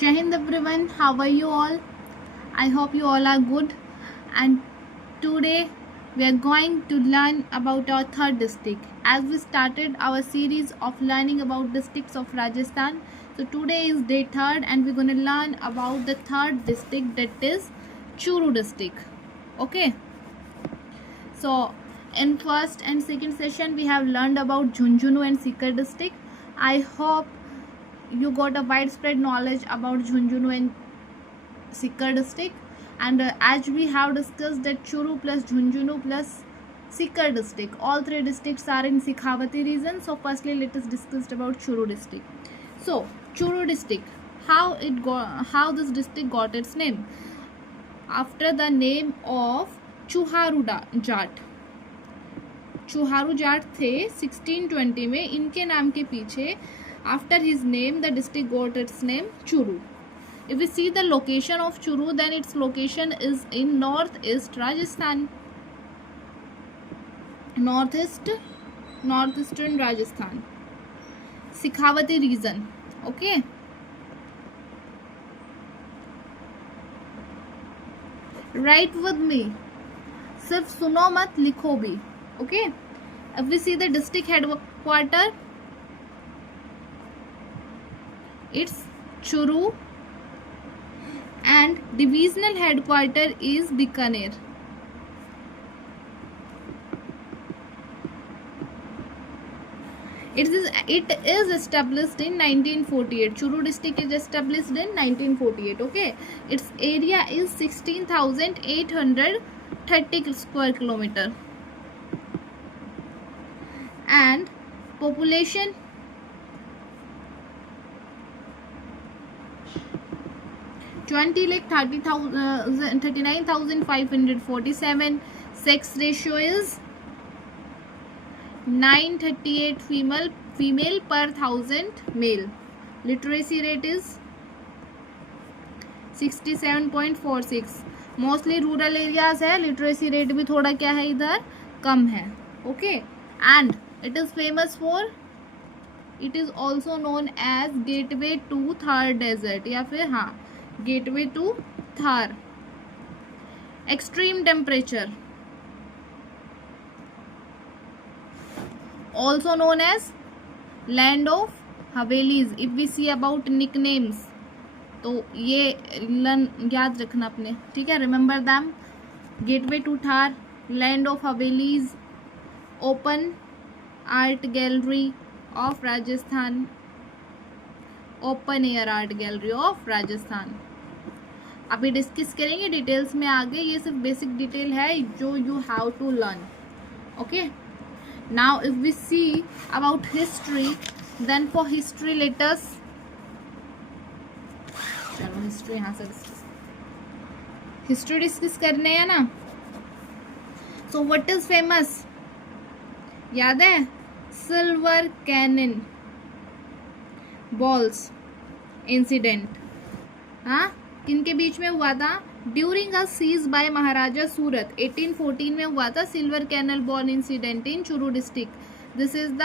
Jai Hind everyone, how are you all? I hope you all are good. And today we are going to learn about our third district. As we started our series of learning about districts of Rajasthan, so today is day third and we're going to learn about the third district, that is Churu district. Okay. So in first and second session we have learned about Jhunjhunu and Sikar district. I hope you got a widespread knowledge about Jhunjhunu and Sikar district, and as we have discussed that Churu plus Jhunjhunu plus Sikar district, all three districts are in Shekhawati region. So firstly let us discuss about Churu district. So Churu district, how this district got its name? After the name of चुहारू Jat. चुहारू Jat थे 1620 में, इनके नाम के पीछे after his name the district got its name Churu. If we see the location of Churu, then its location is in northeast Rajasthan. Northeastern Rajasthan, Shekhawati region. Okay. Write with me. सिर्फ सुनो मत, लिखो भी. Okay. If we see the district headquarter, it's Churu, and divisional headquarter is Bikaner. It is established in 1948. Churu district is established in 1948. Okay, its area is 16,830 square kilometer, and population 39,547. Sex ratio is 938 female per 1000 male. Literacy rate is 67.46. Mostly rural areas है, literacy rate भी थोड़ा क्या है इधर कम है. Okay, and it is famous for, it is also known as gateway to Thar desert, या फिर हाँ gateway to Thar. Extreme temperature, also known as land of havelis. If we see about nicknames, तो ये याद रखना अपने, ठीक है, remember them. Gateway to Thar, land of havelis, open art gallery of Rajasthan, open air art gallery of Rajasthan. अभी डिस्कस करेंगे डिटेल्स में आगे, ये सिर्फ बेसिक डिटेल है जो you have to learn. Okay. Now if we see about history, then for history let us, चलो history यहाँ से हिस्ट्री डिस्कस करने हैं ना. सो व्हाट इज फेमस, याद है? Silver cannon balls incident. हाँ, किन के बीच में हुआ था? During a siege by Maharaja Surat, 1814 में हुआ था silver cannon ball incident in Churu district. This is the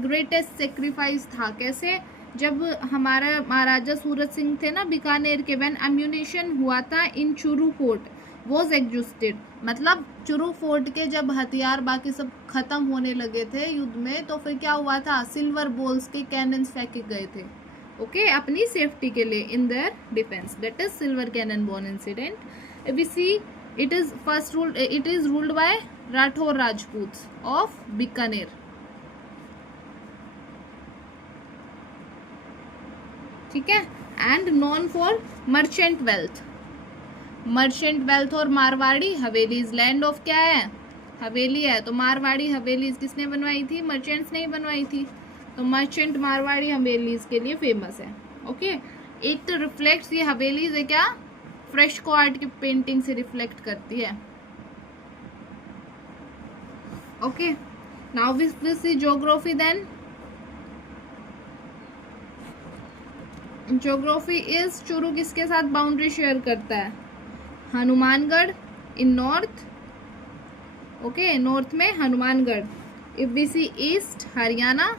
greatest sacrifice था. कैसे? जब हमारा महाराजा सूरत सिंह थे ना बीकानेर के, व्हेन अम्यूनिशन हुआ था इन चूरू फोर्ट वॉज एग्जिस्टेड, मतलब चूरू फोर्ट के जब हथियार बाकी सब खत्म होने लगे थे युद्ध में, तो फिर क्या हुआ था? सिल्वर बॉल्स के कैनन्स फेंके गए थे. ओके, अपनी सेफ्टी के लिए, in their defence. That is silver cannon ball incident. If we see, it is first ruled, it is ruled by Rathore Rajputs of Bikaner. ठीक है, and known for merchant wealth. Merchant wealth और Marwari havelis. Land of क्या है? हवेली है. तो Marwari havelis किसने बनवाई थी? मर्चेंट्स ने ही बनवाई थी. तो मर्चेंट मारवाड़ी हवेलीज के लिए फेमस है. ओके. एक तो रिफ्लेक्ट्स, ये हवेलीज है क्या, फ्रेस्को आर्ट की पेंटिंग से रिफ्लेक्ट करती है. Okay. Now we see geography. Then geography is, Churu किसके साथ बाउंड्री शेयर करता है? Hanumangarh in north. Okay, north में Hanumangarh. If we see east, Haryana.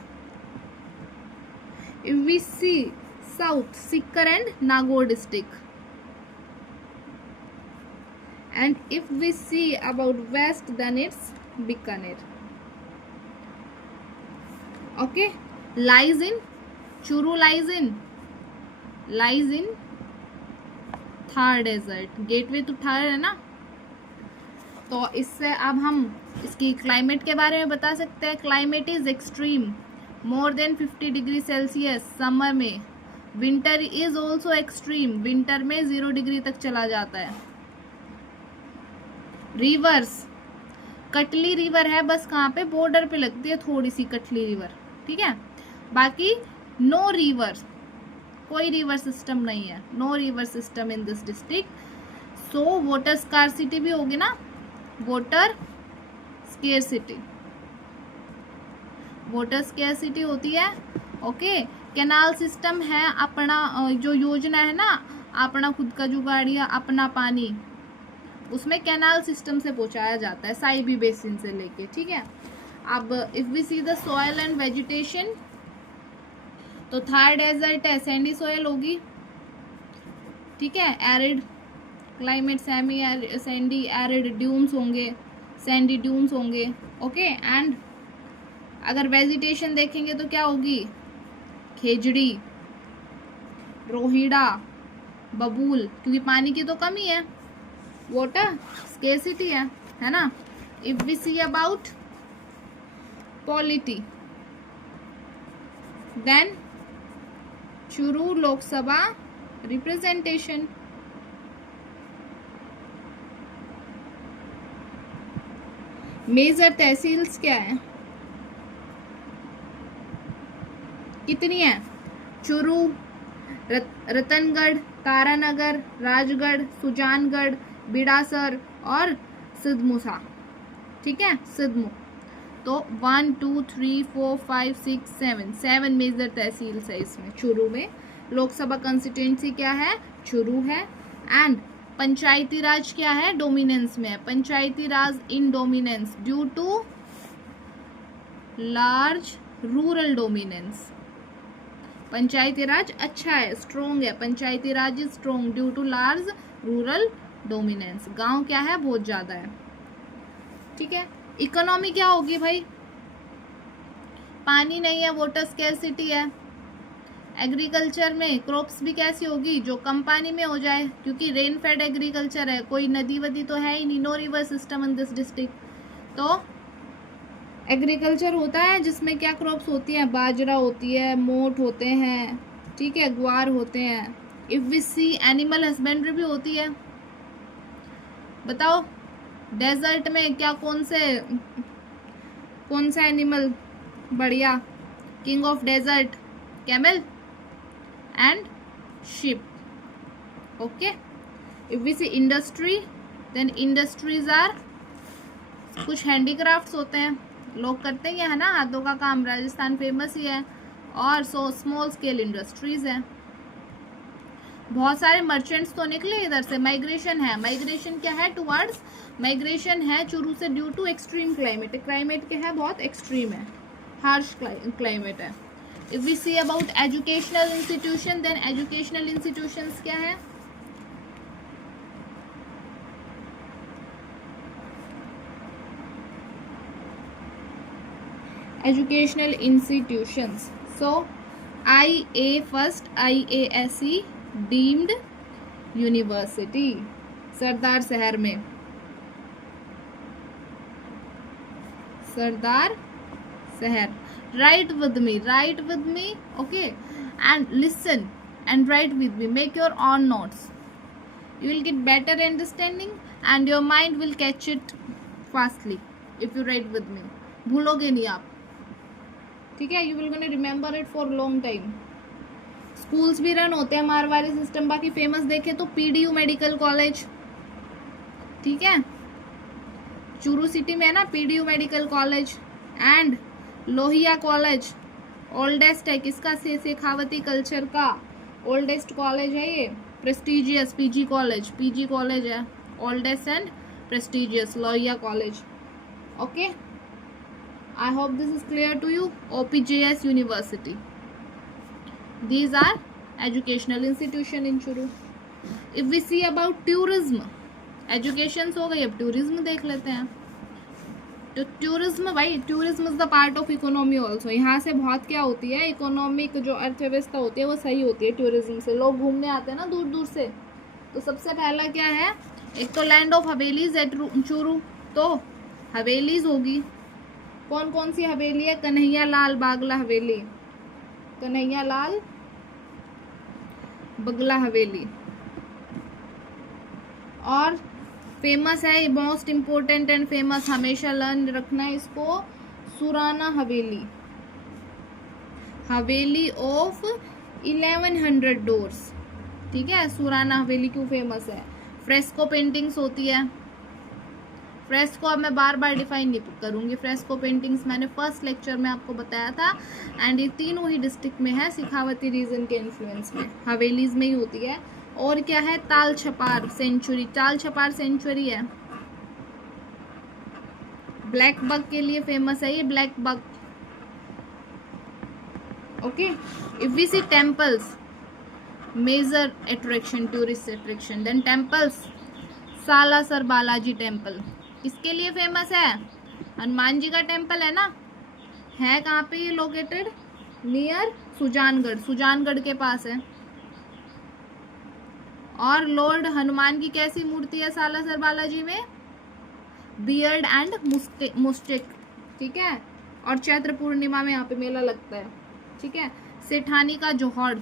If we see South, Sikar and Nagaur district. And if we see about west, then it's Bikaner. Okay, lies in Churu lies in Thar desert. Gateway to Thar है ना. तो इससे अब हम इसकी climate के बारे में बता सकते हैं. Climate is extreme, more than 50 degree celsius summer में. Winter is also extreme, winter में 0 डिग्री तक चला जाता है. रिवर्स, कटली रिवर है बस कहाँ पे, बॉर्डर पे लगती है थोड़ी सी कटली रिवर. ठीक है, बाकी नो रिवर, कोई रिवर सिस्टम नहीं है. No river system in this district. So water scarcity भी होगी ना, वाटर स्केर्सिटी, वाटर स्केर्सिटी होती है. ओके, कैनाल सिस्टम है अपना, जो योजना है ना अपना खुद का जुगाड़िया अपना पानी, उसमें कैनाल सिस्टम से पहुंचाया जाता है साइबी बेसिन से लेके. ठीक है, अब if we see the soil and vegetation, तो थार डेजर्ट है, सैंडी सॉइल होगी. ठीक है, arid climate, semi sandy arid dunes होंगे, सैंडी ड्यून्स होंगे. ओके, एंड अगर वेजिटेशन देखेंगे तो क्या होगी, खेजड़ी, रोहिड़ा, बबूल, क्योंकि पानी की तो कमी है, वाटर स्केर्सिटी है ना. If we see about polity, then Churu Lok Sabha representation. Major tehsils क्या है, कितनी है, चूरू, रतनगढ़, तारानगर, राजगढ़, सुजानगढ़, बिडासर और सिद्धमूसा. ठीक है, सिद्धमू. तो 1 2 3 4 5 6 7 मेजर तहसील्स है इसमें चूरू में. लोकसभा कंस्टिट्यूंसी क्या है, चूरू है. एंड पंचायती राज क्या है, डोमिनेंस में है. Panchayati raj in dominance due to large rural dominance. Panchayati raj अच्छा है, स्ट्रोंग है. Panchayati raj is strong due to large rural dominance. गांव क्या है, बहुत ज्यादा है. ठीक है, इकोनॉमी क्या होगी भाई, पानी नहीं है, वाटर स्केर्सिटी है. एग्रीकल्चर में क्रॉप्स भी कैसी होगी, जो कम पानी में हो जाए, क्योंकि रेन फेड एग्रीकल्चर है, कोई नदी वदी तो है ही नहीं, no river system in this district. तो एग्रीकल्चर होता है जिसमें क्या क्रॉप्स होती हैं, बाजरा होती है, मोठ होते हैं. ठीक है, ग्वार होते हैं. If we see animal husbandry भी होती है. बताओ डेजर्ट में क्या, कौन सा एनिमल बढ़िया, king of desert, camel and ship. Okay, if we see industry, then industries are, कुछ हैंडीक्राफ्ट्स होते हैं, लोग करते हैं है ना, हाथों का काम, राजस्थान फेमस ही है. और सो स्मॉल स्केल इंडस्ट्रीज है. बहुत सारे मर्चेंट्स तो निकले इधर से. माइग्रेशन है, माइग्रेशन क्या है, टुवर्ड्स, माइग्रेशन है चूरू से due to extreme climate. Climate क्या है, बहुत एक्सट्रीम है, हार्श क्लाइमेट है. If we see about educational institution, then educational institutions क्या है, educational institutions. So IA first, IASE deemed university, सरदार शहर में, सरदार शहर. write with me, okay, and listen and write with me, make your own notes. You will get better understanding and your mind will catch it fastly if you write with me. भूलोगे नहीं आप. ठीक है, you will gonna remember it for long time. Schools भी run होते हैं Marwari system. बाकी famous देखे तो PDU मेडिकल कॉलेज. ठीक है, चूरू सिटी में है ना PDU medical college. And Lohia college oldest है, किसका, शेखावती कल्चर का ओल्डेस्ट कॉलेज है ये. प्रेस्टिजियस PG कॉलेज है, oldest and prestigious Lohia college. Okay, I hope this is clear to you. OPJS University. These are educational institution in Churu. If we see about tourism, education हो गई, अब tourism देख लेते हैं. तो टूरिज्म भाई, tourism is the part of economy also. यहाँ से बहुत क्या होती है, इकोनॉमिक जो अर्थव्यवस्था होती है वो सही होती है टूरिज्म से. लोग घूमने आते हैं ना दूर दूर से. तो सबसे पहला क्या है, एक तो land of havelis at Churu. तो हवेलीज होगी, कौन कौन सी हवेली है, कन्हैया लाल बागला हवेली, कन्हैया लाल बगला हवेली. और फेमस है, मोस्ट इम्पोर्टेंट एंड फेमस, हमेशा लर्न रखना है इसको, सुराना हवेली, हवेली ऑफ 1100 डोर्स. ठीक है, सुराना हवेली क्यों फेमस है. फ्रेस्को पेंटिंग्स होती है. फ्रेस्को अब मैं बार बार डिफाइन नहीं करूंगी. फ्रेस्को पेंटिंग्स मैंने फर्स्ट लेक्चर में आपको बताया था. एंड ये तीनों ही डिस्ट्रिक्ट में है, सिखावती रीजन के इन्फ्लुएंस में, हवेलीज में ही होती है. और क्या है, ताल छपार सेंचुरी. ताल छपार सेंचुरी है, ब्लैक बक के लिए फेमस है ये, black buck. Okay, if we see temples, major attraction, tourist attraction. Then temples, Salasar Balaji temple किसके लिए फेमस है, हनुमान जी का टेम्पल है ना. है कहाँ पे ये लोकेटेड, नियर सुजानगढ़, सुजानगढ़ के पास है. और लॉर्ड हनुमान की कैसी मूर्ति है सालासर बालाजी में, बियर्ड एंड मुस्टिक. ठीक है, और चैत्र पूर्णिमा में यहाँ पे मेला लगता है. ठीक है, सेठानी का जोहड़.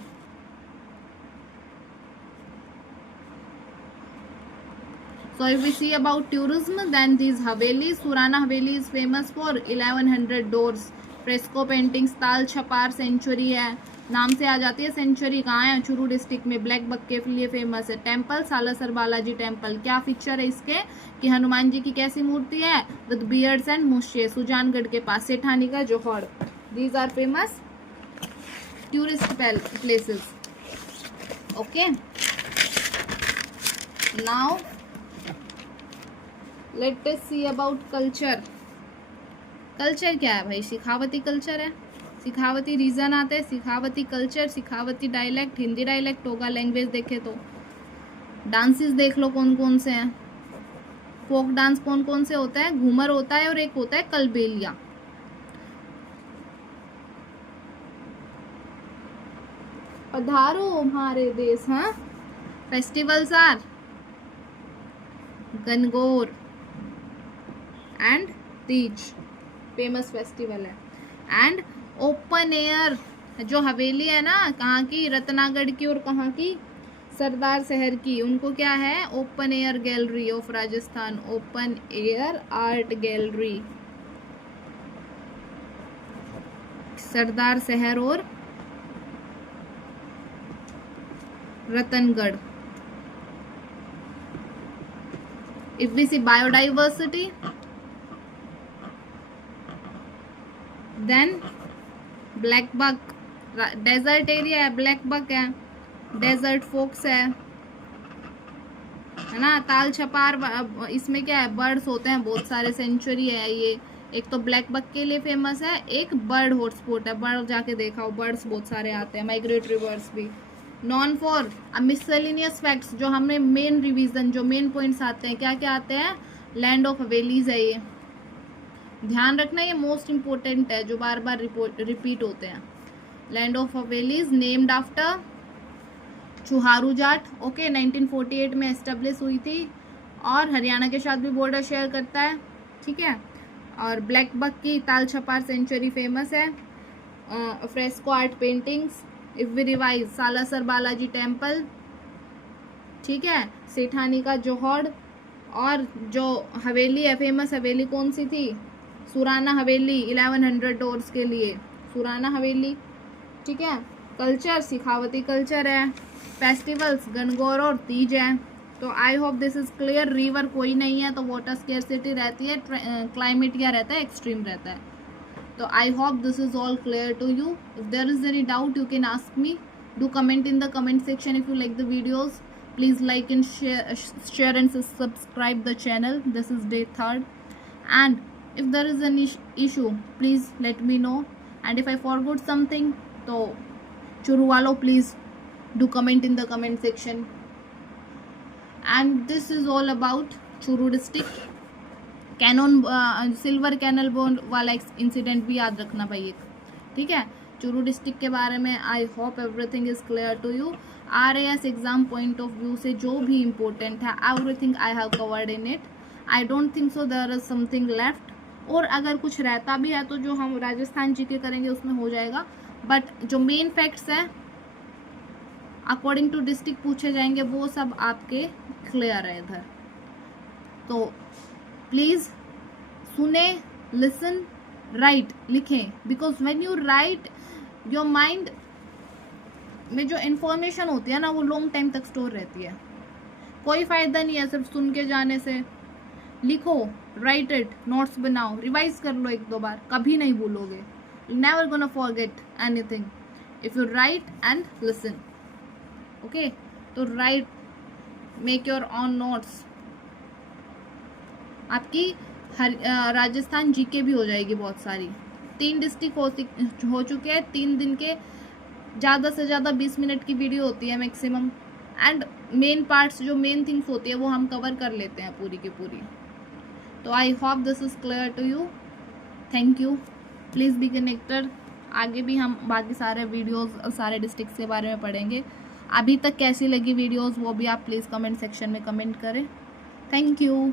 So if we see about tourism, then these Havelis, Surana Haveli is famous for 1100 doors. Fresco paintings, ताल छपार सेंचुरी है, नाम से आ जाती है. सेंचुरी कहाँ है, चूरू डिस्ट्रिक्ट में. ब्लैक बक के लिए फेमस है. Temple, Salasar Balaji temple. क्या फीचर है इसके, कि हनुमान जी की कैसी मूर्ति है, with beards and moustache, Sujangarh के पास. Sethani ka Johad. These are famous tourist places. Okay, now let us see about culture. Culture क्या है भाई, सिखावती कल्चर है. सिखावती रीजन आते हैं, सिखावती कल्चर, सिखावती डायलेक्ट, हिंदी डायलेक्ट होगा. लैंग्वेज देखे तो डांसेस देख लो कौन कौन से हैं. फोक डांस कौन कौन से होता है, घूमर होता है और एक होता है कलबेलिया. पधारो हमारे देश. हाँ, festivals are Gangaur and Teej, famous festival है. एंड ओपन एयर, जो हवेली है ना, कहाँ की, रत्नागढ़ की, और कहाँ की, सरदार शहर की. उनको क्या है, open air gallery of Rajasthan, open air art gallery, Sardar Shahar और Ratangarh. If we see biodiversity, then black buck, desert area है, ब्लैक बक है. डेजर्ट फोक्स है ना. ताल छपार, इसमें क्या है, बर्ड्स होते हैं बहुत सारे. सेंचुरी है ये. एक तो ब्लैक बक के लिए फेमस है, एक बर्ड हॉटस्पॉट है. बर्ड जाके देखा हो, बर्ड्स बहुत सारे आते हैं, माइग्रेटरी बर्ड्स भी. नॉन फॉर मिसलेनियस फैक्ट्स, जो हमें मेन रिवीजन, जो मेन पॉइंट्स आते हैं, क्या क्या आते हैं, लैंड ऑफ हवेलीज है ये. ध्यान रखना, ये मोस्ट इंपॉर्टेंट है, जो बार बार रिपीट होते हैं. Land of havelis named after Chuharu Jat. Okay, 1948 में एस्टेब्लिश हुई थी और हरियाणा के साथ भी बॉर्डर शेयर करता है. ठीक है, और ब्लैक बक की ताल छपार सेंचुरी फेमस है. Fresco art paintings, if we revise, Salasar Balaji temple. ठीक है, सेठानी का जोहड़. और जो हवेली है, फेमस हवेली कौन सी थी, सुराना हवेली, 1100 डोर्स के लिए सुराना हवेली. ठीक है, कल्चर, सिखावती कल्चर है. फेस्टिवल्स, गणगौर और तीज है. तो I hope this is clear. River कोई नहीं है तो वाटर स्केर्सिटी रहती है. क्लाइमेट क्या रहता है, एक्सट्रीम रहता है. So I hope this is all clear to you. If there is any doubt, you can ask me. Do comment in the comment section if you like the videos. Please like and share and subscribe the channel. This is day 3rd. And if there is an issue, please let me know. And if I forgot something, so Churu walo, please Do comment in the comment section. And this is all about Churu district cannon silver cannon ball वाला incident भी याद रखना भाई एक, ठीक है। Churu district के बारे में I hope everything is clear to you. RAS exam point of view से जो भी इम्पोर्टेंट है everything I have covered in it. I don't think so there is something left, और अगर कुछ रहता भी है तो जो हम राजस्थान जी के करेंगे उसमें हो जाएगा, बट जो मेन फैक्ट्स हैं अकॉर्डिंग टू डिस्ट्रिक्ट पूछे जाएंगे वो सब आपके क्लियर है इधर। तो प्लीज़ सुने, लिसन, राइट, लिखें, because when you right your mind में जो इन्फॉर्मेशन होती है ना वो लॉन्ग टाइम तक स्टोर रहती है। कोई फ़ायदा नहीं है सिर्फ सुन के जाने से। लिखो, राइट इट, नोट्स बनाओ, रिवाइज कर लो 1-2 बार, कभी नहीं भूलोगे। Never gonna forget anything if you write and listen. Okay, तो right, make your own notes. आपकी राजस्थान जीके भी हो जाएगी बहुत सारी। 3 डिस्ट्रिक्ट हो चुके हैं, 3 दिन के ज़्यादा से ज़्यादा 20 मिनट की वीडियो होती है मैक्सिमम, एंड मेन पार्ट्स जो मेन थिंग्स होती है वो हम कवर कर लेते हैं पूरी की पूरी। तो I hope this is clear to you. Thank you, please be connected. आगे भी हम बाकी सारे वीडियोस सारे डिस्ट्रिक्ट्स के बारे में पढ़ेंगे। अभी तक कैसी लगी वीडियोस वो भी आप प्लीज़ कमेंट सेक्शन में कमेंट करें। Thank you.